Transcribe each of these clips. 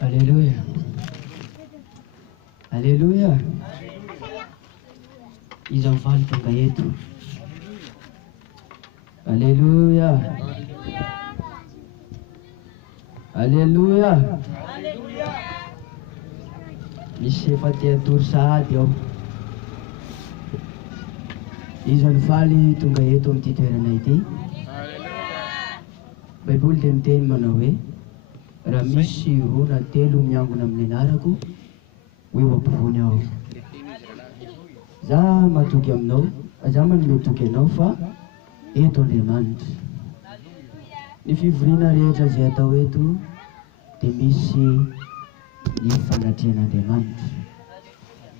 Alléluia. Alléluia. Iza mivaly tonga eto. Alléluia. Alléluia. Misy efa te atory sahady ao. Iza mivaly tonga eto amin'ity toerana ity. Baiboly dia miteny manao hoe raha misy roa na telo miangona amin'ny anarako hoe eo ampovoany aho. Za matoky aminao, za manometoky anao fa eto Andriamanitra. Ny fivoriana rehetra izay atao eto dia misy ny fanatrian'Andriamanitra.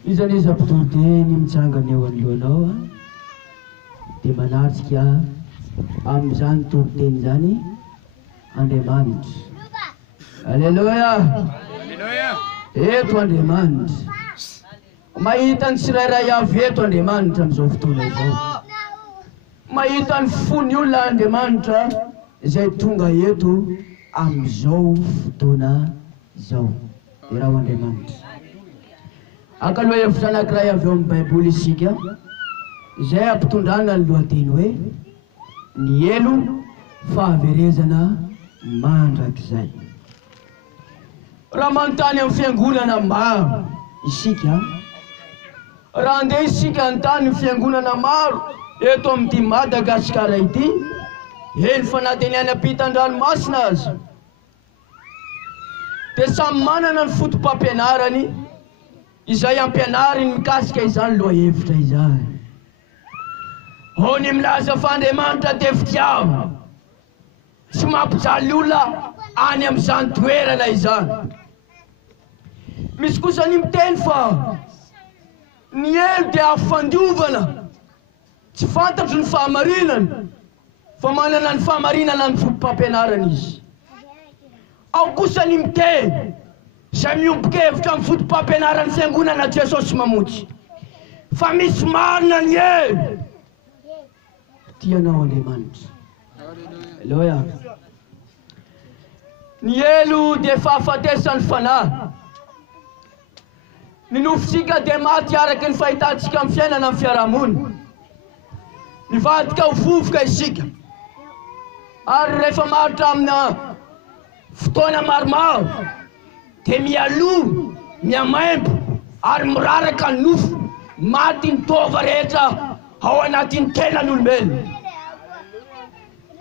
Izaniza mpitoroteny mitsangana eo anoloanao dia manatrika amin'izany toroteny zany Andriamanitra. Alléluia. Eto Andriamanitra. Mahita ny tsirairay avy eto Andriamanitra amin'izao fotoana izao. Mahita ny fony olona Andriamanitra izay tonga eto amin'izao fotoana izao. Raha Andriamanitra. Ankaloha hevitra anankiray avy eo amin'ny Baiboly isika izay ampitondrana ny lohateny hoe ny HELO Fahaverezana Mandrakizay. Raha manontany amin'ny fiangonana maro isika, raha andeha isika anontany fiangonana maro eto amin'ity Madagasikara ity, eny fananteniana ampitan-dranomasina azy, dia samy manana ny fotom-pampianarany izay ampianariny mikasika izany lohahevitra izany. Ao ny milaza fa Andriamanitra dia fitiava, tsy mampijaly olona any amin'izany toerana izany. Misy kosa ny miteny fa ny HELO dia afandiovana, tsy fantatro ny fahamarinany, fa manana ny fahamarinana ny fotom-pampianarana izy. Ao kosa ny miteny izay miombon-kevitra amin'ny fotom-pampianaran'ny Fiangonana Jesosy Mamonjy fa misy marina ny HELO. Tianao Andriamanitra. Alléluia. Ny HELO dia fahafatesany fanahy. Ny nofitsika dia maty araka ny fahitantsika amin'ny fiainana amin'ny fiarahamonina. Nivadika ho vovoka isika. Ary rehefa maritra amina fotoana maromaro dia mialoha, miamaimbo ary miraraka ny nofo, maty ny tova rehetra ao anatin'ny tenan'olombelona.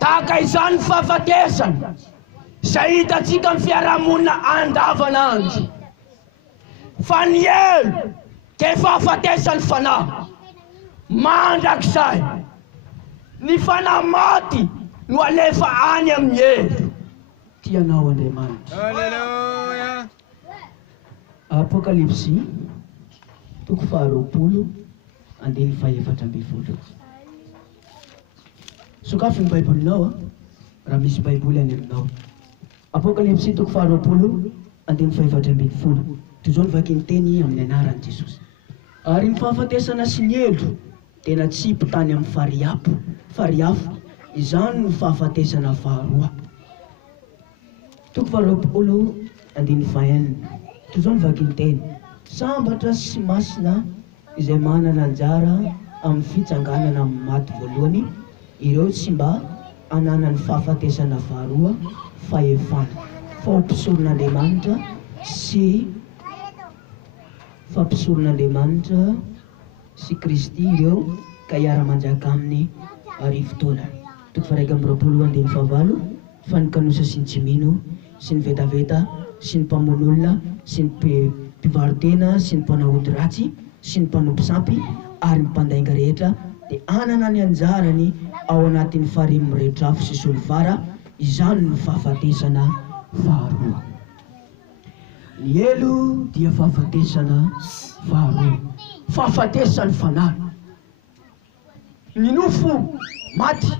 Tahaka izany fahafatesana izay hitantsika amin'ny fiarahamonina andavanandro. Fa ny HELO dia fahafatesany fanahy mandrakizay. Ny fanahy maty no alefa any amin'ny HELO. Tianao Andriamanitra. Alléluia. Apokalipsy toko 20 andiny 14. Sokafy ny Baibolinao raha misy Baiboly any aminao. Apokalipsy toko 20 andiny 14. Toy izao vaky ny teny amin'ny anaran'i Jesosy. Ary ny fahafatesana sy ny HELO tena tsy mpitany amin'ny fariafo, izany ny fahafatesana faharoa. Toko 20 andiny 21. Toy izao vaky ny teny sambatra sy masina izay manana anjara amin'ny fitsanganana amin'ny maty voalohany, ireo tsy mba anana ny fahafatesana faharoa fahefana, fampisoron'Andriamanitra sy Kristy ireo ka hiara-manjaka aminy arivo-taona. Toko 120 andiny 19. Fa ny kanosa sy ny tsimino sy ny vetaveta sy ny mpamon'olona sy ny mpivarotena sy ny mpanahody ratsy sy ny mpanompo sampy ary ny mpandainga rehetra dia anana ny anjarany ao anatin'ny faharimin'ny rehetrafo sy solivara. Izany ny fahafatesana faharoa. Ny HELO dia fahafatesana faharoa, fahafatesany fanahy. Ny nofo maty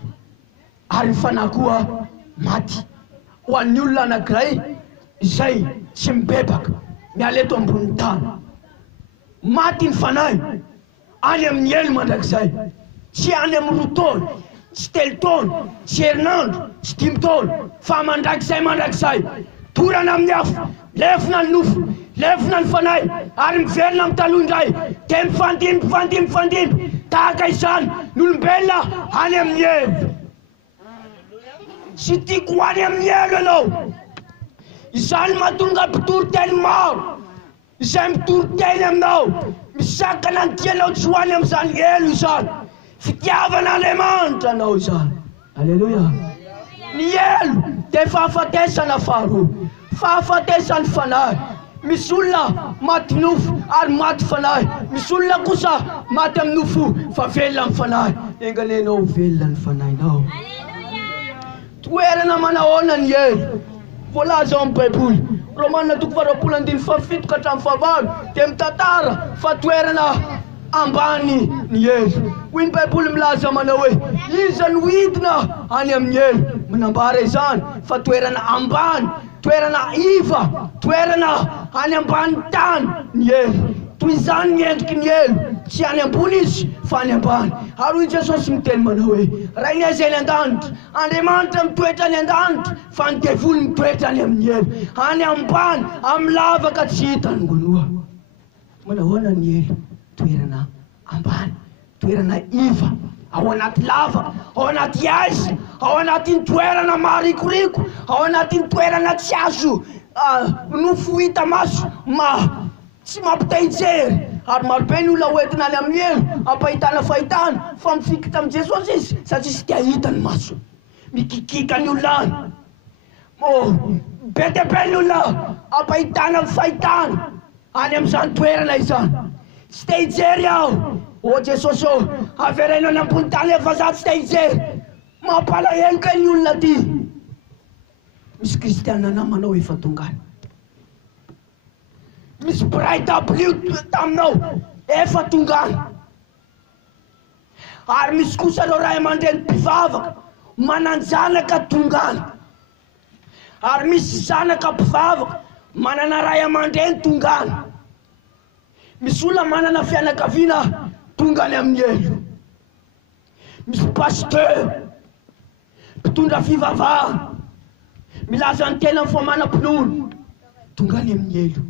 ary ny fanahy koa maty. Ho an'ny olona anankiray izay tsy mibebaka miala eto ambony tany. Maty ny fanahy any amin'ny HELO mandrakizay, tsy any amin'ny 2 taona, tsy 3 taona, tsy herinandro, tsy 5 taona, fa mandrakizay torana amin'ny afo, lefina ny nofo, lefina ny fanahy, ary miverina amin'ny taloha indray, dia mifandimby tahaka izany n'olombelona any amin'ny elo. Sy tiako ho any amin'ny elo ianao. Izany mahatonga mpitoroteny maro izay mitoroteny aminao, misakana ny tianao tsy ho any amin'izany elo izany. Fitiavan'Andriamanitra anao izany. Alleluia. Ny elo dia fahafatesana faharoa, fahafatesany fanahy. Misy olona maty nofo ary maty fanahy, misy olona kosa maty amin'ny nofo fa velona amin'ny fanahy. Enganenao velona ny fanahinao. Toerana manahoana ny elo? Voalaza ao amin'ny Baiboly, Romanina 12:7 ka hatramin'ny 9 dia mitantara fa toerana ambany ny elo. Hoy ny Baiboly milaza manao hoe iza no hidina any amin'ny elo, manambara izany fa toerana ambany, toerana iva, toerana any ambany tany ny elo. Toy izany ny endriky ny elo, tsy any ambony izy fa any ambany. Ary hoy Jesosy miteny manao hoe raha ny aiza any an-danitra, Andriamanitra mitoetra any an-danitra fa ny devoly mitoetra any amin'ny elo, any ambany amin'ny lavaka tsy hitany gonoa. Manahoana ny elo? Toerana ambany, toerana iva, ao anaty lava, ao anaty aiza, ao anatin'ny toerana maharikoriko, ao anatin'ny toerana tsy azo nofo hita maso, tsy mampitahijery. Ary marobe ny olona hoentina any amin'ny elo ampahitana fahitana fa mifikitra amin'ny Jesosy izy satria tsy tia hita ny maso. Mikikika ny olona any. Be dia be ny olona ampahitana fahitana any amin'izany toerana izany. Tsy tia hijery aho. O Jesosy o, averenao any ambony tany efa za tsy tia hijery. Mampalahelo kay ny olona ty. Misy kristianina namanao efa tonga any. Misy bray W taminao efa tonga any. Ary misy kosa reo ray aman-dreny mpivavaka mananjanaka tonga any. Ary misy zanaka mpivavaka manana ray aman-dreny tonga any. Misy olona manana fianakaviana tonga any amin'ny elo. Misy pasteur mpitondra fivavahana milaza ny tena fomanam-pinono tonga any amin'ny elo.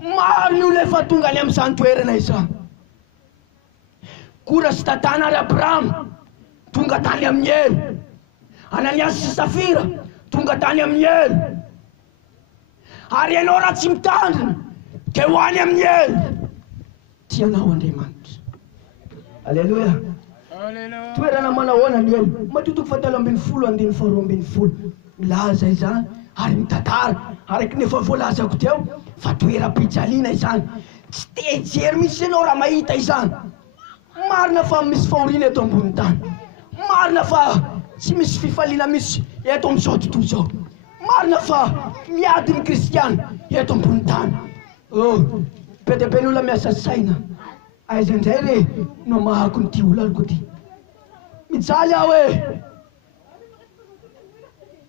Maro ny olona efa tonga any amin'izany toerana izany. Kora sy tatana ary Abrahama tonga tany amin'ny elo. Ananiasy sy Safira tonga tany amin'ny elo. Ary ianao raha tsy mitandrina dia ho any amin'ny elo. Tianao Andriamanitra. Alleluia. Toerana manahoana ny elo? Matotoko 7:12 milaza izany ary mitantara araka ny efa voalazako teo fa toeram-pijaliana izany. Tsy tia hijery misy ianao raha mahita izany. Marina fa misy fahoriana eto ambony tany, marina fa tsy misy fifaliana misy eto amin'izao tontolo izao, marina fa miady ny kristiana eto ambony tany. Be dia be ny olona miasa saina. Aiza indray re no mahako nyity olonako ty. Mijaly aho hoe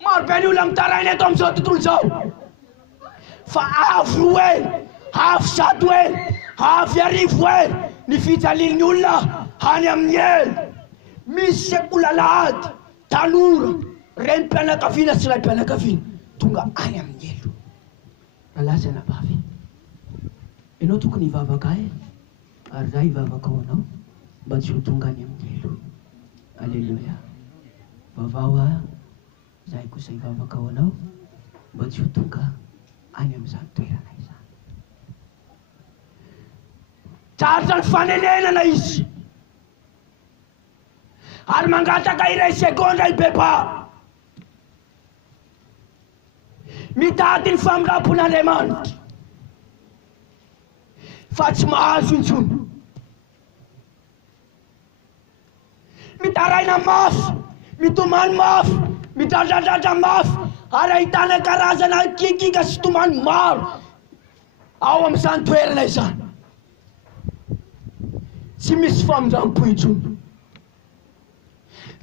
maro be ny olona mitaraina eto amin'izao tontolo izao. Fa avy hoe, avy zato hoe, avy arivo hoe ny fijalian'ny olona any amin'ny elo. Misy sekolalahady, tanora, renim-pianakaviana sy raim-pianakaviana tonga any amin'ny elo. Nalaza na bavy, ianao tokony hivavaka ahy ary za hivavaka ao anao mba tsy ho tonga any amin'ny elo. Alleluia. Vavao aho, zahay kosa hivavaka ao anao mba tsy ho tonga any amin'izany toerana izany. Tratra ny fanenenana izy ary mangataka iray segondra ibeba. Mitady ny famirapon'Andriamanitra fa tsy mahazo intsony. Mitaraina mafy, mitomany mafy, midradradratra mafy ary ahitana karazana kikika sy tomany maro ao amin'izany toerana izany. Tsy misy famindram-po intsony,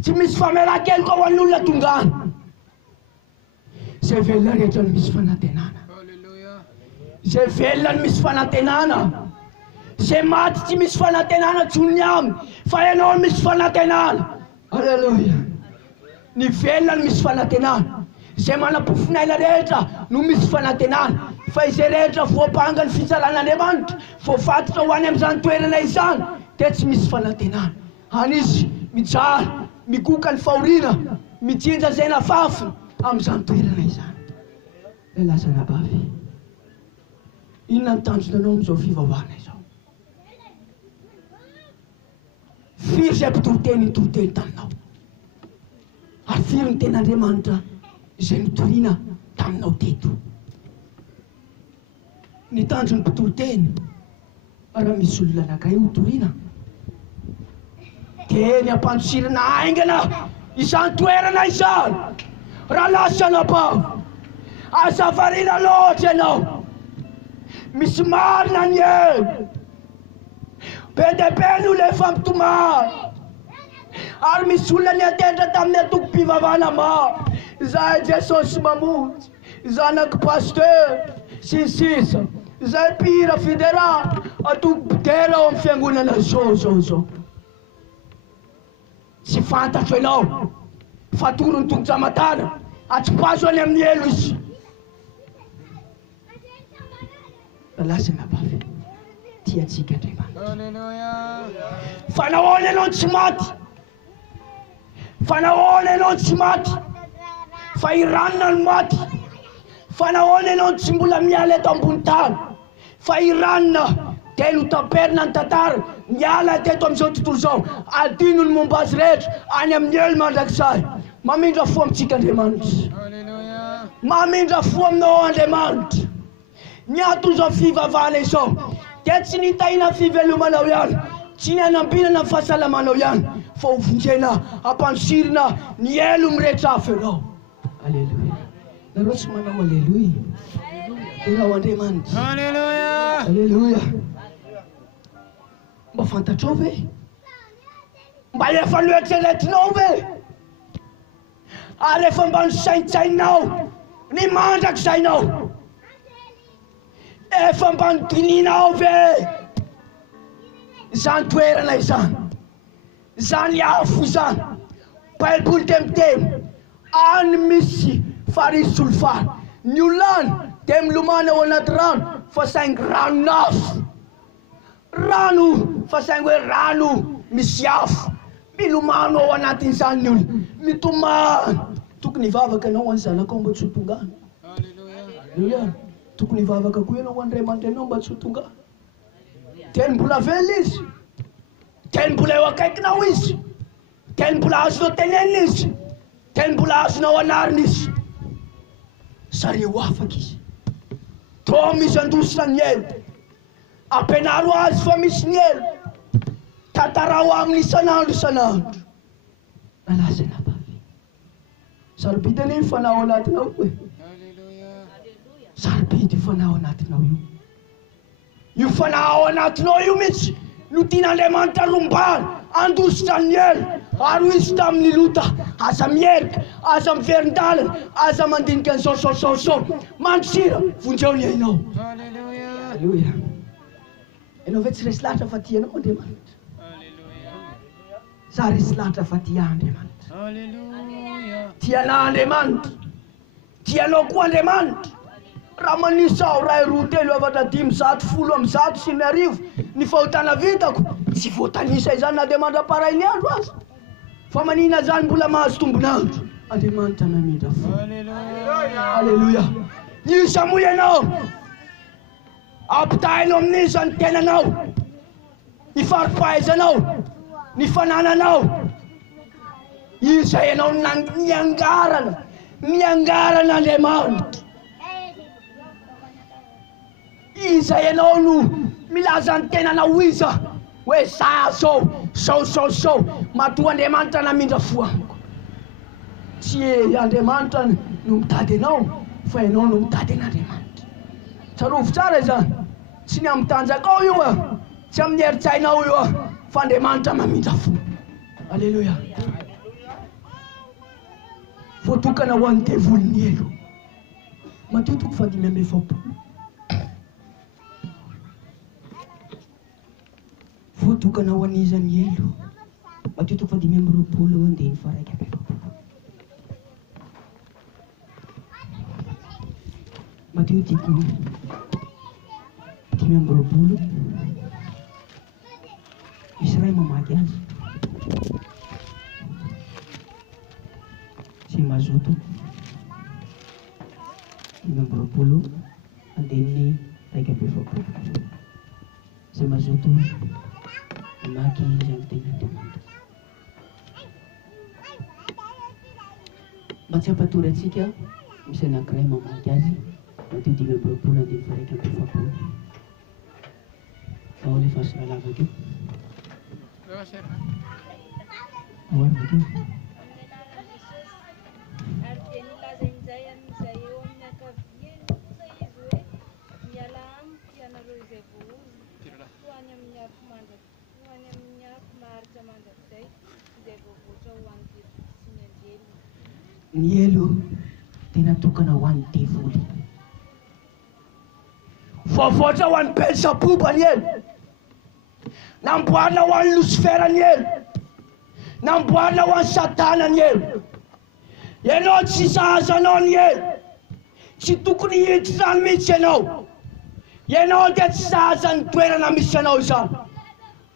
tsy misy famelan-keloka ho an'olona tonga any. Zay velona rehetra no misy fanantenana, zay velona no misy fanantenana, zay maty tsy misy fanantenana tsony aminy fa ianao misy fanantenana. Alleluia. Ny velona no misy fanantenana, Zay manam-pofinay rehetra no misy fanantenana. Fa izay rehetra voapanga ny fitsaran'Andriamanitra, voafatotra ho any amin'izany toerana izany, dia tsy misy fanantenana. Anisy mijaly, mikoka ny fahoriana, mijinja zay nafafiny amin'izany toerana izany. Lasana bavy, inona ny tanjonanao amin'izao fivavahana izao? Firy zay mpitoroteny nitoroteny taminao? Ary firy ny ten'Andriamanitra izay nitoriana taminao teto? Ny tanjony mpitoroteny, raha misy olona anakay hotoriana, dia ny ampandosirana aingana izany toerana izany. Raha lasana bavy, aza variana loatra ianao. Misy marina ny elo, be dia be ny olona efa mitomany, ary misy olona niatendra tamin'ny atoko-pivavahana maro. Izahay Jesosy Mamonjy, zanaky pasteur sy ny sisa, izahay mpihira Fitoriana, atoko-bitera ao amin'ny Fiangonana zao. Tsy fantatro ianao, fatoro ny tongo-jamatana, atsipaso any amin'ny elo izy. Lasana bavy, tiatsika Andriamanitra. Fa nahoana ianao tsy maty? Fa nahoana ianao tsy maty? Fa iranona ny maty. Fa nahoana ianao tsy mbola miala eto ambony tany? Fa iranona dia notaperina ny tantara, miala teto amin'izao tontolo izao, adino ny momba azy rehetra any amin'ny elo Mandrakizay. Mamindra fo amintsika Andriamanitra. Mamindra fo aminao Andriamanitra. Ny aton'izao fivavahana izao dia tsy nitahina fivelomanao ihany, tsy ny hanambinana ny fahasalamanao ihany, fa ho vonjena ampandosirina ny elo mirehetra afo ianao. Alleluia. Nareo tsy manao alleluia? Irao Andriamanitra. Alleluia. Alleluia. Mba fantatrao ve? Mba efa noeritreretinao ve? Ary efa mba nisaintsainao ny Mandrakizaynao? Efa mba nidininao ve izany toerana izany, izany afo izany? Baiboly temitemy, any misy farisolofary, ny olany dia milomana ao anaty rano, fa saingy rano afo. Rano, fa saingy hoe rano misy afo. Milomano ao anatin'izany ny olona, mitomany. Tokony hivavaka ianao any zanakao mba tsy ho tongany. Alleluia. Tokony hivavaka koa ianao any ray aman-drenao mba tsy ho tongany. Teny mbola vela izy, teny mbola eo akaikinao izy, teny mbola azonao tenenina izy, teny mbola azonao anarina izy. Zareo afaka izy. Toa misy andosina ny elo, ampianaro azy fa misy ny elo, tantarao aminy isan'andro. Alasana bavy, sarobidy anie ny fanao anatinao e. Sarobidy io fanao anatinao io. Io fanao anatinao io mihitsy no tian'Andriamanitra rombany, andositra ny elo, ary izy tamin'ny lota, aza mierika, aza miverin-dalana, aza mandinika ny sao, mandosira, vonjeo ny ainao. Alleluia. Ianao ve tsy resy lahatra fa tianao Andriamanitra? Za resy lahatra fa tia Andriamanitra. Tiana Andriamanitra, tianao koa Andriamanitra. Raha manisao ray roa telo efatra dimy zato folo amby zato sy ny arivo ny fahotana vitako, tsy voatanisa izany n'Andriamanitra paray ny andro azy, fa manina zany mbola mahazo tombonandro. Andriamanitra namindra fo. Alleluia. Isa moa ianao, ampitahainao amin'iza ny tenanao, ny faripahaizanao, ny fanananao. Isa ianao niangarana Andriamanitra. Iza ianao no milaza ny tenanao iza hoe za sao matoa Andriamanitra namindra fo amiko. Tsy Andriamanitra no mitady anao, fa ianao no mitady an'Andriamanitra. Tsarovy tsara izany, tsy ny amin'ny tanjakao io a, tsy amin'ny heritsainao io a, fa Andriamanitra mamindra fo. Alleluia. Voatokana ho an'ny devolin'ny elo. Mateo 5:20. Voatokana ho an'izany elo. Mateo 5:20 andiny 1. Mateo tiako 5:20 misy ray mamaky azy sy mazoto 5:20 andininy 1:20 sy mazoto mamaky izay tena Andriamanitra. Mba tsy hampatory antsika misy anankiray mamaky azy Mateo 5:20 andininy 1:20. Ao le fasina lavaka io. Ahoana vakeo? Ary dia nilazain'izay amin'izay eo amin'ny ankaviany kosa izy hoe miala amiko ianareo izay voaozy ho any amin'ny afo maharitra mandrakizay izay voavoatra ho an'ny devoly sy ny anjely. Ny elo tena tokana ho an'ny devoly. Voavoatra ho an'ny Belsapoba ny elo. Namboarina ho an'ny Lucifera ny elo. Namboarina ho an'ny Satana ny elo. Ianao tsy sahazanao ny elo. Tsy tokony hiditra izany mihitsy ianao. Ianao dia tsy sahazan'ny toerana misy ianao izany.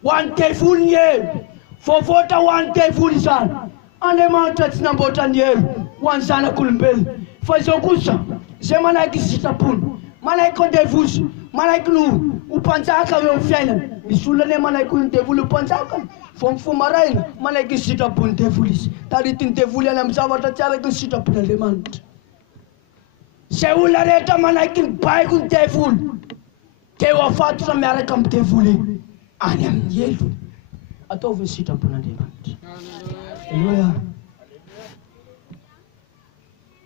Ho an'ny devoly ny elo. Voavoatra ho an'ny devoly izany. Andriamanitra tsy namboatra ny elo ho an'ny zanak'olombelona. Fa izao kosa izay manaiky ny sitrapony, manaiky ny devoly, manaiky no ho mpanjaka eo amin'ny fiainana. Misy olona ne manaiky ny devoly ho mpanjakany. Vao mifoha maraina manaiky ny sitrapony devoly izy. Tarity ny devoly any amin'ny zavatra tsy araiky ny sitrapon'Andriamanitra. Izay olona rehetra manaiky ny baiko ny devoly dia ho afatotra miaraka amin'ny devoly any amin'ny elo. Ataovy ny sitrapon'Andriamanitra. Aleluia.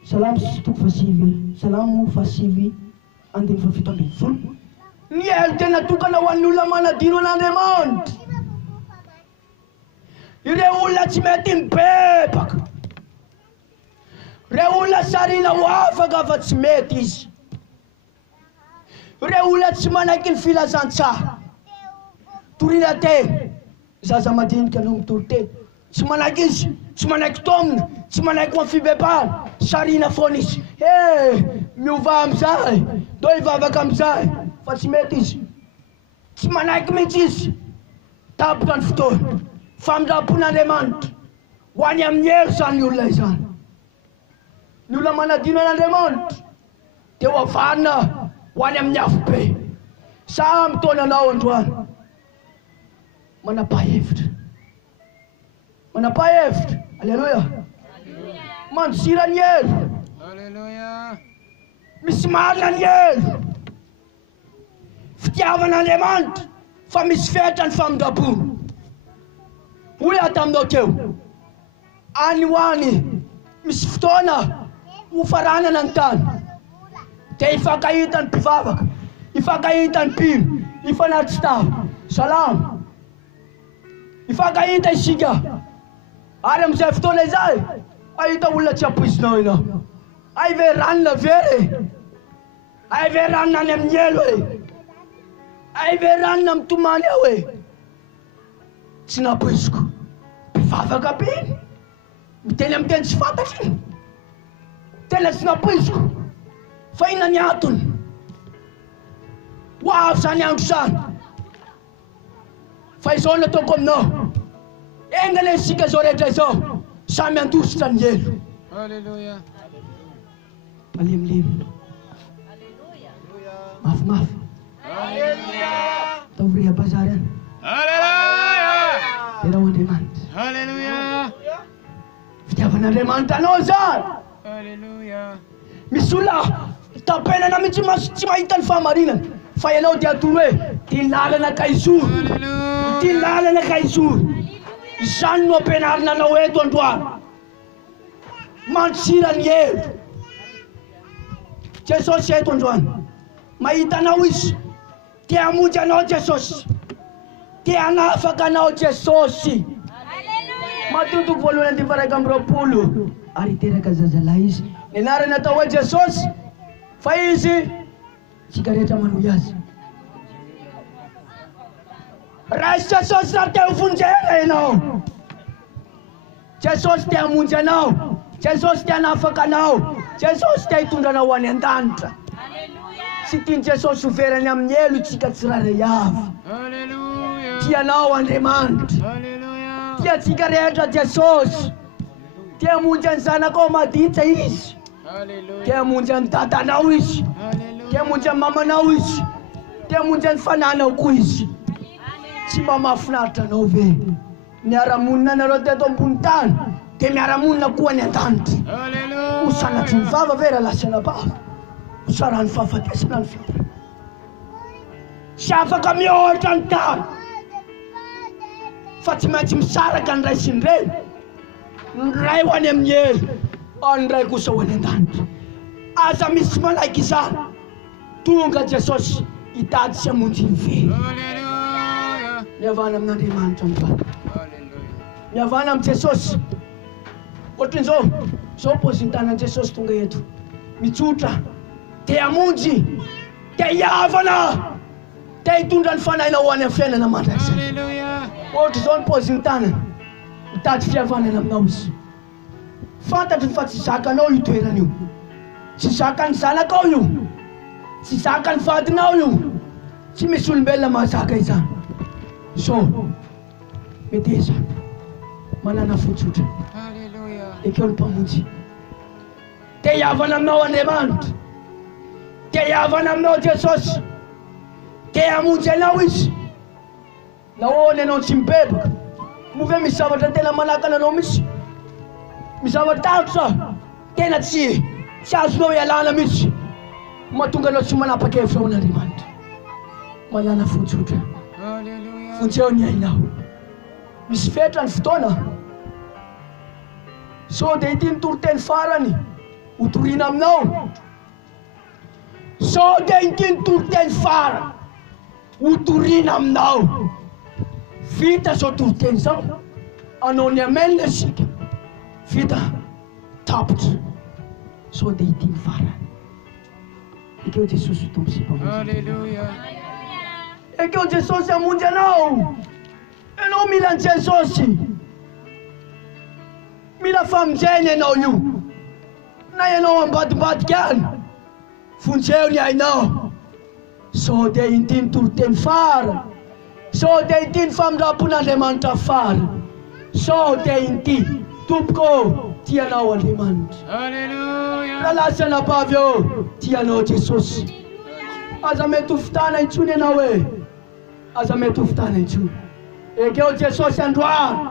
Salamo toko fasivy, salamo fasivy andininy 17. Ny elo tena tokana ho an'ny olona manadino an'Andriamanitra. Ireo olona tsy mety mibebaka. Ireo olona sarina ho afaka fa tsy mety izy. Ireo olona tsy manaiky ny filazantsara. Toriana te, zaza madinika no mitory te. Tsy manaiky izy, tsy manaiky tomina, tsy manaiky ho amin'ny fibebahana. Sarina foana izy. Miova amin'izay, do hivavaka amin'izay. Fa tsy mety izy. Tsy manaiky mihitsy izy. Tapoka ny fotoana. Famindrapon'Andriamanitra. Ho any amin'ny elo izany ny olona izany. Ny olona manadino an'Andriamanitra dia ho avarina ho any amin'ny afo be. Samy taonanao androany. Manapa-hevitra. Manapa-hevitra. Aleluia. Mandosira ny elo. Aleluia. Misy marina ny elo. Fitiavan'Andriamanitra fa misy fetra ny famindram-pony. Hoy ato aminao teo. Any ho any misy fotoana ho faranana ny tany. Dia ifankahita ny mpivavaka, ifankahita ny mpino, ifanatritsy tava. Salamo. Ifankahita isika. Ary amin'izay fotoana izay, ahita olona tsy ampoisinao ianao. Ay ve ranona very. Ay ve ranona any amin'ny elo e. Ay ve ranona mitomany ao e. Tsy nampoisiko. Mpivavaka be. Miteny amin'ny teny tsy fantatry. Tena tsy nampoisiko. Fa inona ny antony? Ho avy izany andro izany. Fa izao no ataoko aminao. Engana isika izao rehetra izao. Samy andositra ny elo. Aleluia. Malemilemy. Mafimafy. Aleluia. Taovy reha-bazary any. Aleluia. Tena ho Andriamanitra. Aleluia. Fitiavan'Andriamanitra anao izany. Aleluia. Misy olona tapenana mihitsy tsy mahita ny fahamarinana. Fa ianao dia atoro hoe ty lalana kaizory. Aleluia. Ty lalana kaizory. Izany no ampianarina anao eto androany. Mantsira ny elo. Jesosy eto androany. Mahita anao izy. Te hamonjy anao Jesosy. Te hanafaka anao Jesosy. Matotoko voalohany andiny 1:20. Ary teraka zazalahy izy. Ny anarany atao hoe Jesosy. Fa izy Tsika rehetra manohy azy. Raisy Jesosy raha te hovonjena ianao. Jesosy te hamonjy anao. Jesosy te hanafaka anao. Jesosy te hitondra anao ho any an-danitra. Tsy tiany Jesosy overany amin'ny elo itsika tsirairay avy. Hallelujah. Tianao Andriamanitra. Hallelujah. Tiantsika rehetra Jesosy. Tia hamonjy any zanakao maditra izy. Hallelujah. Tia hamonjy any dadanao izy. Hallelujah. Tia hamonjy any mamanao izy. Tia hamonjy any fananao koa izy. Tsy mba mahafinaritra anao ve? Miara-monina anareo teto ambony tany dia miara-monina koa any an-danitra. Hallelujah. Hosanatry ny vava ve raha lasana bava? Hosarany fahafatesana ny fiainana. Tsy afaka mihoatra ny tany. Fa tsy maintsy misaraka ny ray sy ny reny. Ny ray ho any amin'ny elo, ny ray kosa ho any an-danitra. Aza misy manaiky izany. Tonga Jesosy hitady sy hamonjy ny very. Hallelujah. Mihavana amin'Andriamanitra ny vava. Hallelujah. Mihavana amin'ny Jesosy. Ohatran'izao, zao pôzin-tanan'i Jesosy tonga eto. Mitsotra, te hamonjy, te hiavana, te hitondra ny fanahinao ho any amin'ny fiainana mandrakizay. Hallelujah. Ohatra zao ny pôzin-tanana, mitady fihavanana aminao izy. Fantatry fa tsy zakanao io toerana io. Tsy zakan'ny zanakao io. Tsy zakan'ny vadinao io. Tsy misy olombelona mahazaka izany. So, meteza, manana fotsotra. Hallelujah. Ekeo ny mpamonjy. Te hiavana aminao Andriamanitra. Te hiavana aminao Jesosy. Te hamonjy anao izy. Nahoana ianao tsy mibebaka. Move misy zavatra tena manakana anao misy. Misy zavatra tahotra tena tsy azonao ialana mihitsy. Mahatonga anao tsy manapa-kevitra ao an'Andriamanitra. Manana fotsotra. Hallelujah. Vonjeo ny ainao. Misy fetra ny fotoana. So dia ity ny toroteny farany hotoriana aminao. So dia ity ny toroteny farany hotoriana aminao. Vita zao toroteny zao. Anao ny amelina isika. Vita tapotra. So dia ity ny farany. Ekeo Jesosy tombo sy mpamonjy. Hallelujah. Ekeo Jesosy hamonjy anao. Ianao mila ny Jesosy. Mila famonjena ianao io. Na ianao ambadibadika any. Vonjeo ny ainao. So dia ity ny toroteny farany. So dia ity ny famindrapon'Andriamanitra farany. So dia ity tompoko tianao Andriamanitra. Hallelujah. Ralasana bavy eo tianao Jesosy. Aza mety ho fitana intsony ianao e. Aza mety ho fitana intsony. Ekeo Jesosy androany.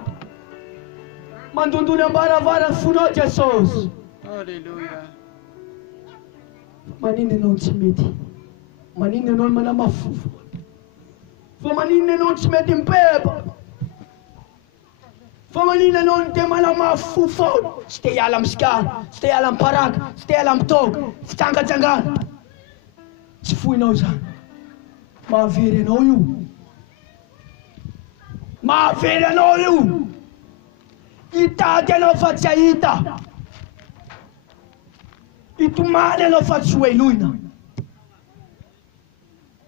Mandondony ambaravara ny fonao Jesosy. Hallelujah. Manino ianao tsy mety. Manino ianao manamafofo. Fa manino ianao tsy mety mibebaka. Fa manino ianao ny te manamafofo. Tsy te hiala amin'ny sikara, tsy te hiala amin'ny paraka, tsy te hiala amin'ny toga, fitsangatsangana. Tsy foinao izany. Mahavery ianao io. Mahavery ianao io. Hitady ianao fa tsy hahita. Hitomany ianao fa tsy ho eloina.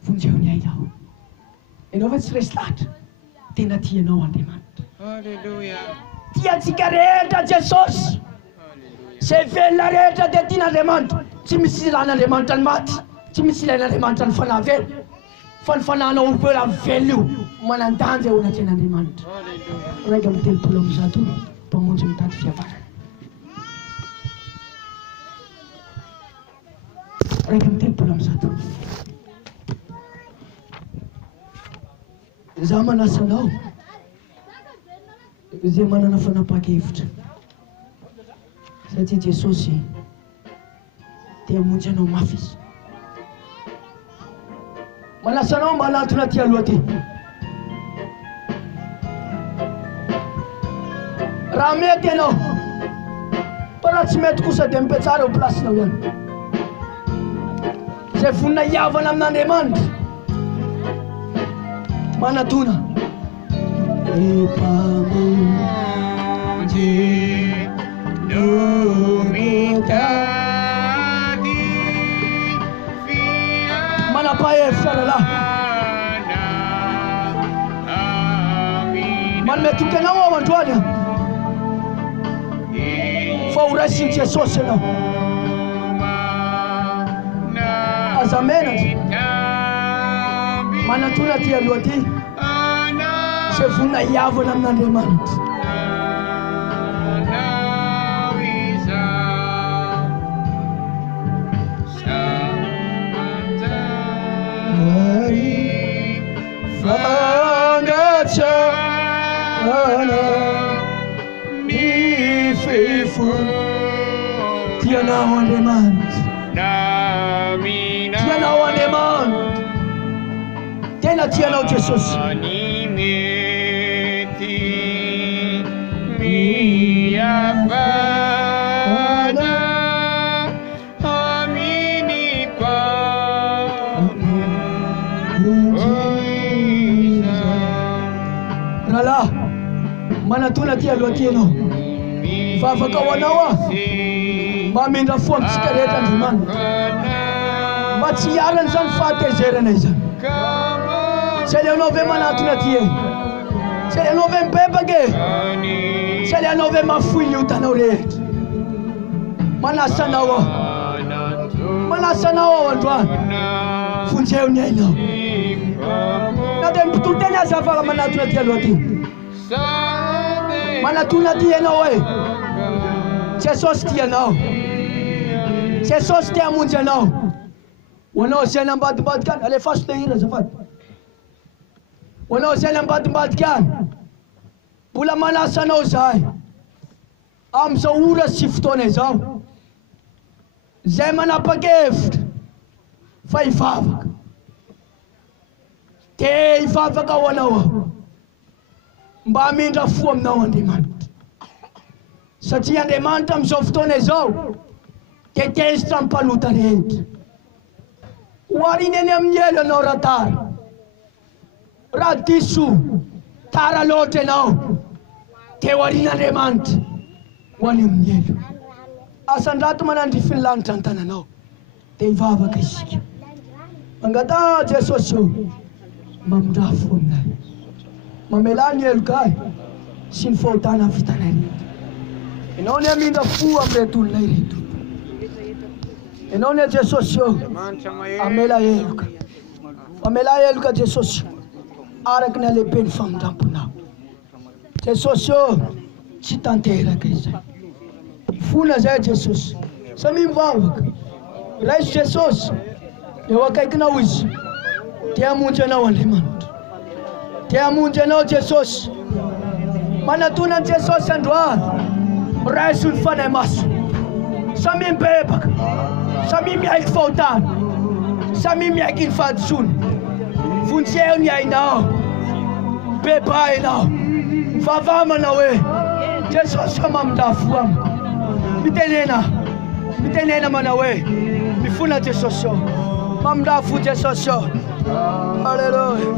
Vonjeo ny ainao. Ianao fa tsy resy lahatra. Tena tianao Andriamanitra. Hallelujah. Tiantsika rehetra Jesosy. Izay velona rehetra dia tian'Andriamanitra. Tsy misy ilan'Andriamanitra ny maty. Tsy misy ilan'Andriamanitra ny fanahy velo. Fa ny fanahynao olombelona velona io manan-danja eo anatrehan'Andriamanitra. Hallelujah. Raika amin'ny telopolo amin'ny zato mpamonjy mitady fihavanana. Raika amin'ny telopolo amin'ny zato. Za manasa anao izay manana fanapa-kevitra satria Jesosy te hamonjy anao mafy izy. Manasa anao mba hanatona ty aloha ty. Raha mety ianao fa raha tsy mety kosa dia mipetsara eo plasinao ihany. Izay vonina hiavana amin'Andriamanitra manatona. Mamonjy no mitady fihavanana. Manapa-hevitra lalahy. Manome toky anao ao androany. Fa ho raisin'i Jesosy ianao. aza menatra manatona ty aloha ty zay vonina hiavana amin'Andriamanitra. Tianao Andriamanitra, tianao Andriamanitra, tena tianao Jesosy. Rahalahy, manatona ty aloha ty ianao, vavaka ho anao mba hamindra fo amintsika rehetra Andriamanitra, mba tsy hiarana zany fahatezerana izany. Zay le anao ve manatona ty e, zay le anao ve mibebaka e, zay le anao ve mafoy ny otanao rehetra. Manasanao aho androany, vonjeo ny ainao. Na dia mpitolo tena aza afaka manatona ty aloha ty, manatona ty ianao e. Jesosy ty anao, Jesosy ty hamonjy anao. Ho anao zay nambadimbadika any, alefaso le hira azafady. Ho anao zay nambadimbadika any, mbola manasa anao zahay am'izao ora sy fotoana izao, zay manapa-kevitra fa hivavaka, te hivavaka ho anao aho, mba hamindra fo aminao Andriamanitra. Satria Andriamanitra am'izao fotoana izao tetezitra Mpanota rehetra. Hoariny eny amin'ny elo anao raha tara, raha diso tara loatra ianao, te hoarin'Andriamanitra ho any amin'ny elo. Asan-drato manandrify ny lanitra ny tananao, te hivavaka isika. Mangata Jesosy io, mamindra fo aminay, mamela ny elo kay sy ny fahotana vitanay rehetra. Ianao ny hamindra fo amin'reto olonay reto. Ianao ny Jesosy io, amela eloka, amela eloka Jesosy, araky ny alehibe ny famindramponao. Jesosy io, tsy tanteraka izay. Fona zay Jesosy, samy mivavaka. Raiso Jesosy, eo akaikinao izy, te hamonjy anao Andriamanitra, te hamonjy anao Jesosy. Manatona Jesosy androany, raiso ny fanahy maso, samy mibebaka, samy miaiky fahotana, samy miaiky ny fahadisoana. Vonjeo ny ainao, bebainao, vavamanao hoe Jesosy mamindra fo amiko. Mitenena manao hoe mifona Jesosy io, mamindra fo Jesosy io. Alleluia.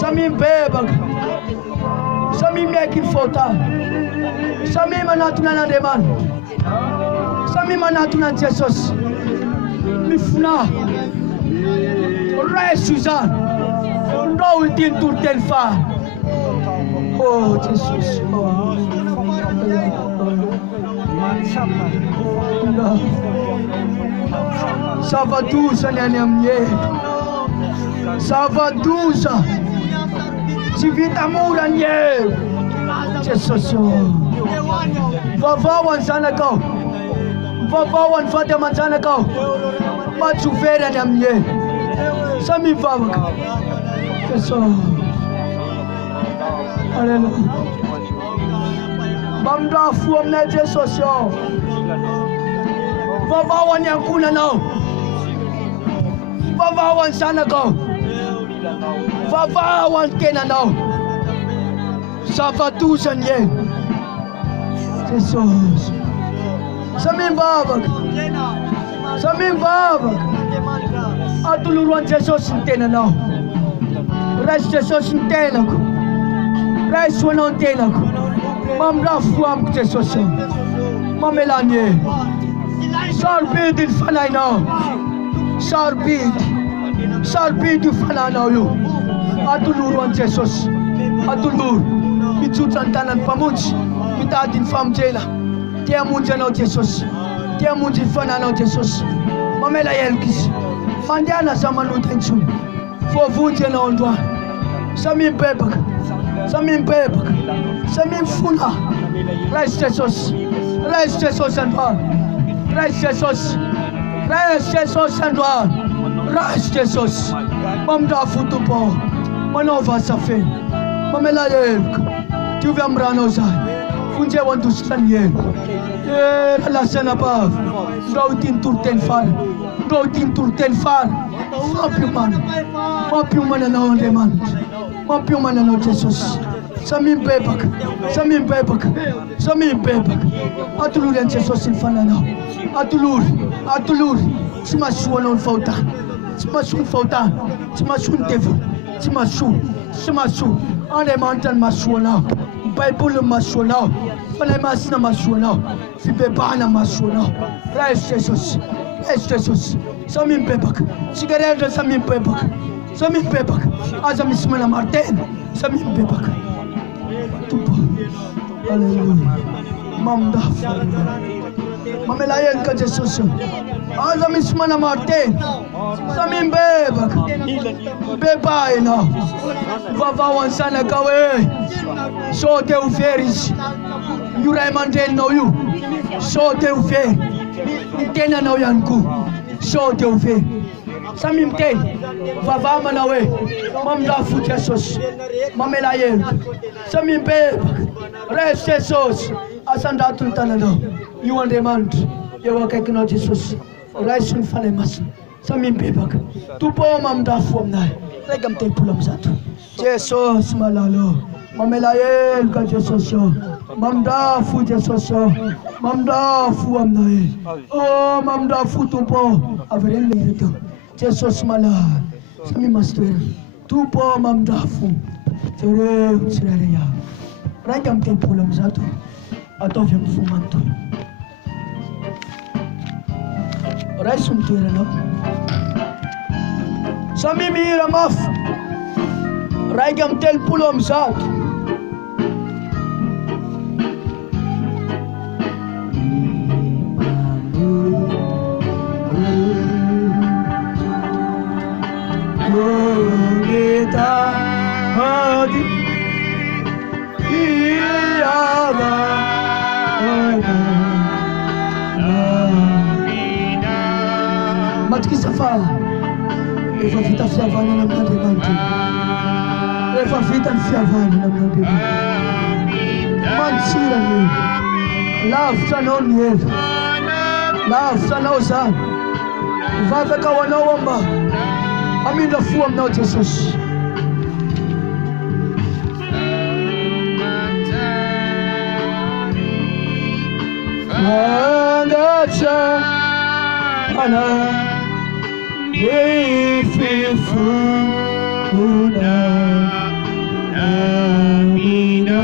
Samy mibebaka, samy miaiky ny fahotana, samy manatona an'Andriamanitra, samy manatona an Jesosy. Mifona raiso zany, ndao ity ny toroteny fara. Oh Jesosy, zava-doza ny any amin'ny elo, zava-doza tsy vita mora ny elo Jesosy. Vavao any zanakao, vavao any vady aman-janakao, matsovery any amin'ny elo, samy mivavaka Jesosy. Alleluia. Mamindra fo aminay Jesosy io. Vavao any ankonanao, vavao any zanakao, vavao any tenanao, zava-doza ny elo Jesosy. Samy mivavaka, samy mivavaka. Atoloro an Jesosy ny tenanao, raiso Jesosy ny tenako, raiso anao ny tenako. Mamindra fo amiko Jesosy, mamela ny elo. Sarobidy ny fanahinao, sarobidy io fanahinao io. Atoloro an Jesosy, atoloro. Mitsotra ny tanany mpamonjy, mitady ny famonjena. Te hamonjy anao Jesosy, te hamonjy ny fanahinao Jesosy. mamela yelkis mandiana Manoota insun vovuti na ondwa samim pepaka samim funa Christ Jesus and one Christ Jesus and one Christ Jesus mamda futupo manova safe mamela yelka tuve amranoza funje wantu sanye la sana pa routin turten far mapiu mana na onde man mapiu mana no Jesus samim pepak atulur en Jesus in fanana atulur simasun tevu simasun ande mantan masuna Bible masuna fale masna masuna fibebana masuna Christ Jesus samim pepak cigarette samim pepak azam ismana martin samim pepak tupo hallelujah mamda mamelayan ka Jesus azam ismana martin samim pepak bebai na vavan sana kawe so te uferis yurai manten no you so te ufer tena na yanku so te ufer samim te vavama na we mamda fu Jesus mamelayen samim pe rest Jesus asanda tultana no you want demand you work ekno Jesus rise in falemas samim pe bak tu po mamda fu amna regam te pulam zatu Jesus malalo mamelayen ka Jesus mamda fu Jesus mamda fu amna oh mamda fu tu po averen leito Jesus mala sami master tu po mamdafu tere ya ragam te pulam zatu atau yang fumanto raisum tere no sami mira maf ragam tel pulam zatu Matkisafala eva vita fiavana na minha demanda eva vita fiavana na minha demanda mentira meu lafta non yel lafta na ozan vava kawana wamba aminda fuam na Jesus Angacha ana Ififuna amina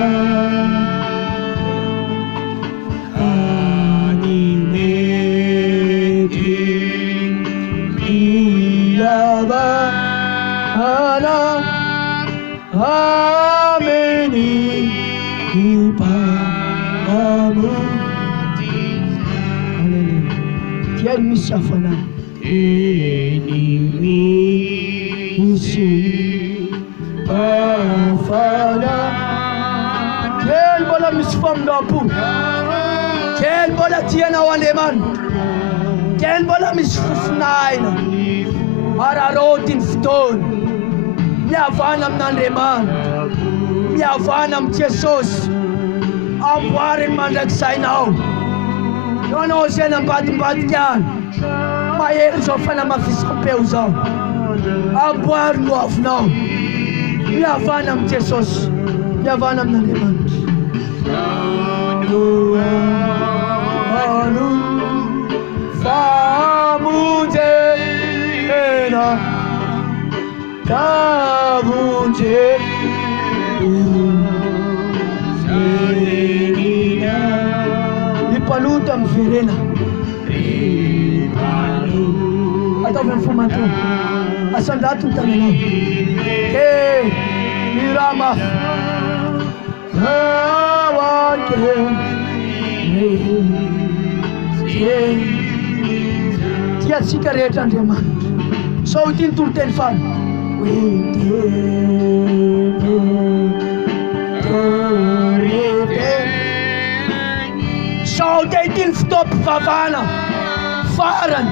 animeti iyaba ana ameni ipamu hallelujah tiens misafana Ken bola tiena waneman Ken bola misfufnaina Ararotin fton Miavanam nanreman Miavanam Jesus Amwarin Mandrakizay now Yono senam bat yan Mayer sofana mafisam peuzam Amwar nuaf now Miavanam Jesus Miavanam nanreman Anu Mamonjy Mamonjy Mpanota MARINA atau memfumanto asandatu tanana mirama atsika rehetra Andriamanitra. Sao ity ny toro-teny fany sao dia ity ny fotoam-pivavahana farany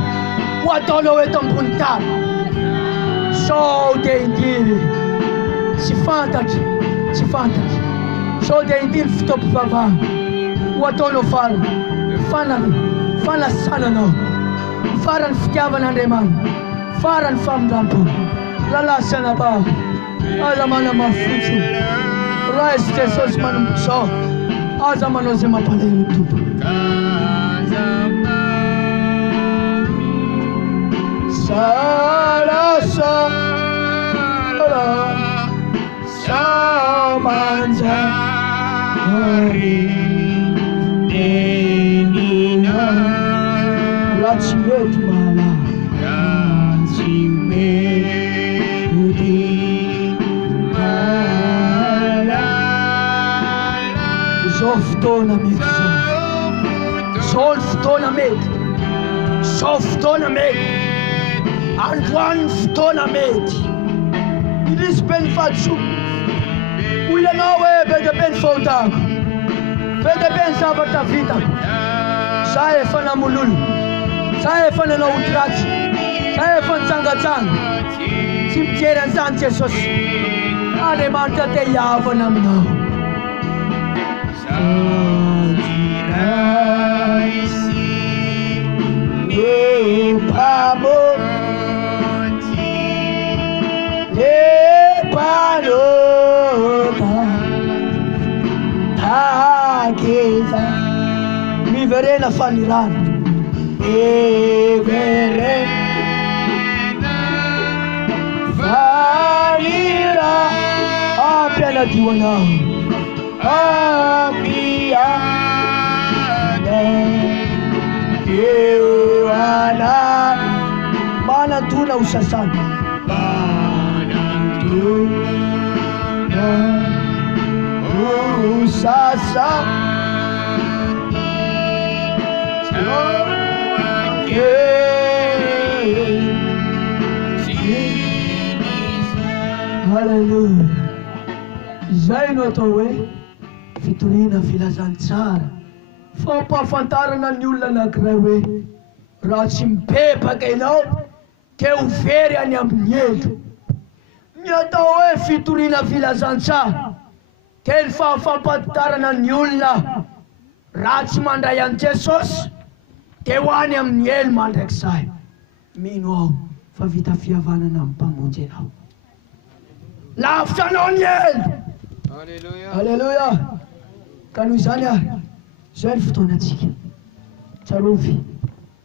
ho ataonao eto ambony tany. Sao dia ity tsy fantatra sao dia ity ny fotoam-pivavahana ho ataonao farany fanasananao farany fitiavan'Andriamanitra farany famindrampo lalasana ba aza manama fotso rais Jesosy manomboka zao aza manao zay mampalahelo tompo. Samanjary denina ratsy mety mala ratsy mety mala zao fotoana mety zao ny fotoana mety zao fotoana mety androany ny fotoana mety ilisy be ny fahadiso ho ianao hoe be dia be ny fahotako be dia be ny zavatra vitako za efa namololo za efa nanao otratsy za efa nitsangatsanga tsy mijery an'izany Jesosy Andriamanitra te hiavana aminao. Verena fanirana verena fanira ampianadio anao ampiana eo ana manantona ho sasana manantona ho sasana Haleluya. Izay no atao hoe Fitoriana Filazantsara. Fampahafantarana ny olona anankiray hoe raha tsy mipepaka ianao dia ho very any amin'ny elo. Ny atao hoe Fitoriana Filazantsara dia ny fahafantarana ny olona raha tsy mandray an Jesosy dia ho any amin'ny elo Mandrakizay. Mino aho fa vita fihavanana amin'ny Mamonjy ianao. Lavitra anao ny elo. Haleluya. Ka noho izany ary izay ny fotoanantsika tsarovy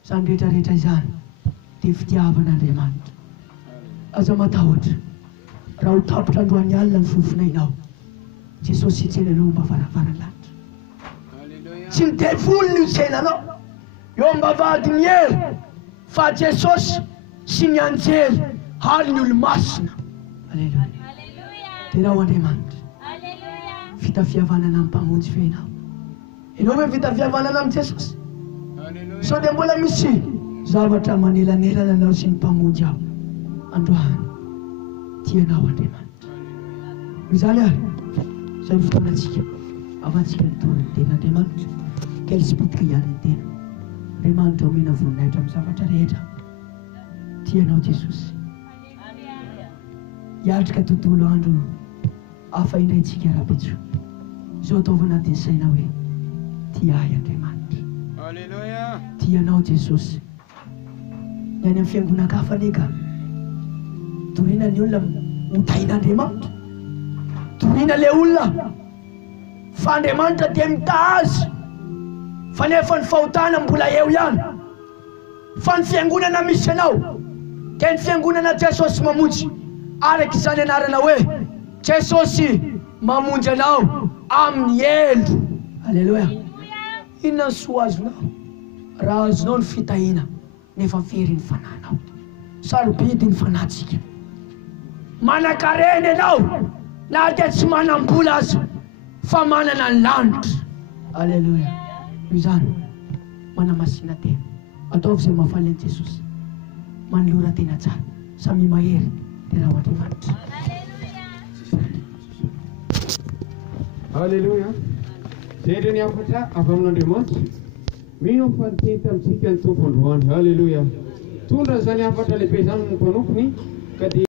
izany rehetrarehetra izany dia fitiavan'Andriamanitra. Aza matahotra raha ho tapitra androany alina ny fofinainao Jesosy hitsenanao mba varavaran-lanitra. Tsy ny devoly ny hitsenanao eo mbavady ny elo fa Jesosy sy ny anjely ary ny olo-masina. Haleluya. Tena ho Andriamanitra vita fihavanana amin'ny Mamonjy fenao. Ianao hoe vita fihavanana amin'ny Jesosy sao dia mbola misy zavatra manelanelana anao sy ny Mamonjy ao androany tianao Andriamanitra. Izany ary izay ny fotoanantsika avantsika ny toro ny tenin'Andriamanitra kely sy bitika ihany ny tena. Andriamanitra omena voninahitra amin'ny zavatra rehetra tianao Jesosy. Hiatrika tontolo andro hafa indrayntsika raha-betso izao ataova anatin'ny saina hoe tiahy Andriamanitra. Tianao Jesosy. Ny any amin'ny fiangonana-kafa neka toriana ny olona hotain'Andriamanitra. Toriana le olona fa Andriamanitra dia mitahazy fa nefa ny fahotana mbola eo ihany. Fa ny fiangonana misy anao dia ny fiangonana Jesosy mamonjy. Araka izany anarana hoe Jesosy mamonjy anao amin'ny elo. Haleluya. Inona ny soa azonao raha azonao ny fitahiana nefa very ny fananao. Sarobidy ny fanatsika. Manan-karena ianao na dia tsy manam-bola aza fa manana ny lanitra. Haleluya. Izany manamasina tena ataovy izay mahafaly an'i Jesosy manolora tena tsara samy mahery dia raha ohatra vanitra. Halleluja. Zay ny afatra avy amin'Andriamanitra. Mino ny faniteny tamintsika ny tompony androany. Halleluja. Tondra zany afatra lehibe zany ny mpanompony ka dia